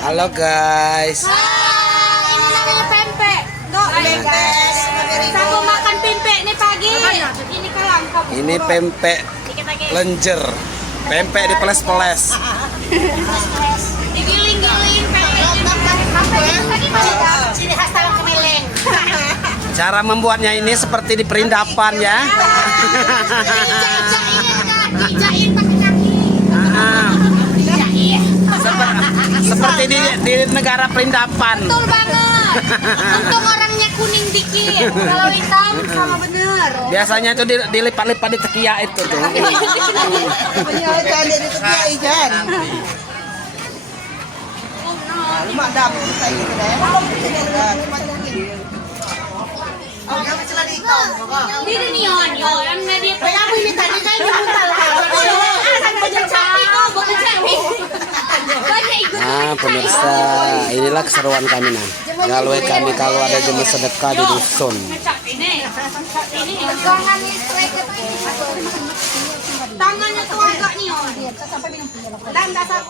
Halo guys. Ini namanya pempek. Guys. Saya mau makan pempek nih pagi. Ini kalangkap. Ini pempek lenjer. Pempek dipeles-peles. Digiling-giling pempek. Ciri khas Talang Kemeleng. Cara membuatnya ini seperti di perindapan ya. Dijain pakai kaki. Dijain. Seperti di negara perindapan. Betul banget. Untung orangnya kuning dikit. Kalau hitam sama bener. Biasanya itu dilipat-lipat di tekiak itu tuh. Ini nih yon, yang dia kamu ini tadi kan dimutal bukan sapi kok, bukan sapi. Nah pemirsa, inilah keseruan kami nah. Gawe kami kalau ada jemaah sedekah di dusun. Ini pegangan listrik tangannya tuh agak nih yon. Dan dasar